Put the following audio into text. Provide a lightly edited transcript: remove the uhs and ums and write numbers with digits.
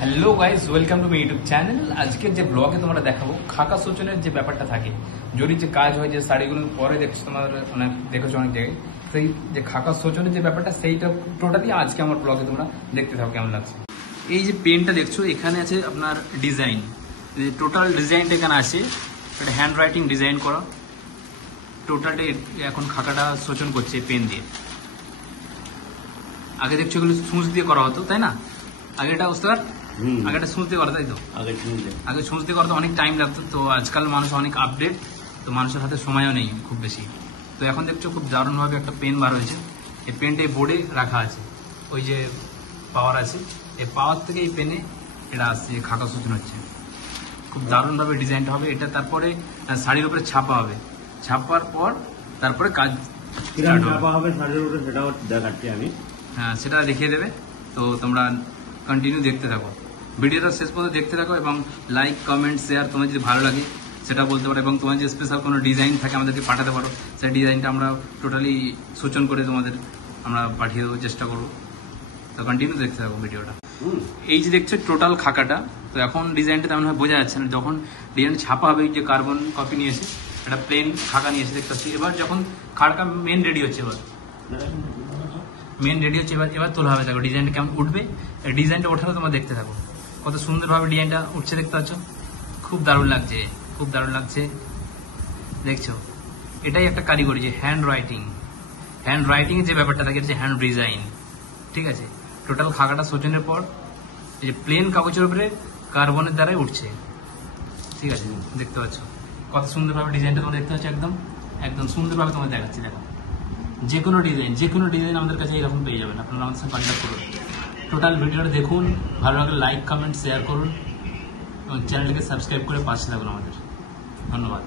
Hello guys, welcome to my YouTube channel. আজকের যে ব্লগে তোমরা দেখাবো খাকা শোচনের যে ব্যাপারটা থাকে, যদি যে কাজ হয় যে শাড়িগুলো পরে দেখছো তোমার অনেক দেখেছো অনেক জায়গায়, সেই যে খাকা শোচনের যে ব্যাপারটা সেইটা টোটালি আজকে আমার ব্লগে তোমরা দেখতে থাকো কেমন লাগছে। এই যে পেনটা দেখছো এখানে আছে আপনার ডিজাইন, টোটাল ডিজাইনটা এখানে আছে, একটা হ্যান্ড রাইটিং ডিজাইন করা। টোটালটা এখন খাকাটা শোচন করছে পেন দিয়ে। আগে দেখছো এগুলো সূচ দিয়ে করা হতো, তাই না? আগে এটা বুঝতে পার, আগে এটা সূচ দিয়ে করা, তাই তো? আগে সূচ দিয়ে করতে অনেক টাইম লাগতো। তো আজকাল মানুষ অনেক আপডেট, তো মানুষের হাতে সময়ও নেই খুব বেশি। তো এখন দেখছো খুব দারুণভাবে একটা পেন বার হয়েছে। এই পেনটা এই বোর্ডে রাখা আছে, ওই যে পাওয়ার আছে, এই পাওয়ার থেকে এই পেনে এটা আসছে, খাকা শোচন হচ্ছে। খুব দারুণভাবে ডিজাইনটা হবে এটা। তারপরে শাড়ির উপরে ছাপা হবে, ছাপার পর তারপরে কাজ ছাপা হবে শাড়ির উপরে, সেটাও দেখাচ্ছি আমি। হ্যাঁ, সেটা দেখিয়ে দেবে। তো তোমরা কন্টিনিউ দেখতে থাকো, ভিডিওটা শেষ পর্যন্ত দেখতে থাকো, এবং লাইক কমেন্ট শেয়ার তোমার যদি ভালো লাগে সেটা বলতে পারো, এবং তোমার যে স্পেশাল কোনো ডিজাইন থাকে আমাদেরকে পাঠাতে পারো। সেই ডিজাইনটা আমরা টোটালি সূচন করে তোমাদের আমরা পাঠিয়ে দেবো, চেষ্টা করবো। তো কন্টিনিউ দেখতে থাকো ভিডিওটা। এই যে দেখছো টোটাল খাকাটা, তো এখন ডিজাইনটা তেমনভাবে বোঝা যাচ্ছে না। যখন ডিজাইন ছাপা হবে, যে কার্বন কপি নিয়েছে, একটা প্লেন খাকা নিয়েছে দেখতে পাচ্ছি। এবার যখন খাড়কা মেন রেডি হচ্ছে, এবার মেন রেডি হচ্ছে, এবার তোলা হবে। দেখো ডিজাইনটা কেমন উঠবে, ডিজাইনটা ওঠানো তোমরা দেখতে থাকো। কত সুন্দরভাবে ডিজাইনটা উঠছে দেখতে পাচ্ছ, খুব দারুণ লাগছে, খুব দারুণ লাগছে। দেখছো, এটাই একটা কারিগরি, যে হ্যান্ড রাইটিং। হ্যান্ড রাইটিং এর যে ব্যাপারটা থাকে, যে হ্যান্ড ডিজাইন, ঠিক আছে। টোটাল খাকাটা শোচনের পর এই যে প্লেন কাগজের উপরে কার্বনের দ্বারাই উঠছে, ঠিক আছে। দেখতে পাচ্ছ কত সুন্দরভাবে ডিজাইনটা তোমরা দেখতে পাচ্ছ, একদম একদম সুন্দরভাবে তোমাদের দেখাচ্ছি। দেখো, যে কোনো ডিজাইন আমাদের কাছে এরকম পেয়ে যাবেন। আপনারা আমাদের সাথে কন্ট্যাক্ট করুন। টোটাল ভিডিওটা দেখুন, ভালো লাগলে লাইক কমেন্ট শেয়ার করুন, এবং চ্যানেলটিকে সাবস্ক্রাইব করে পাশে থাকুন আমাদের। ধন্যবাদ।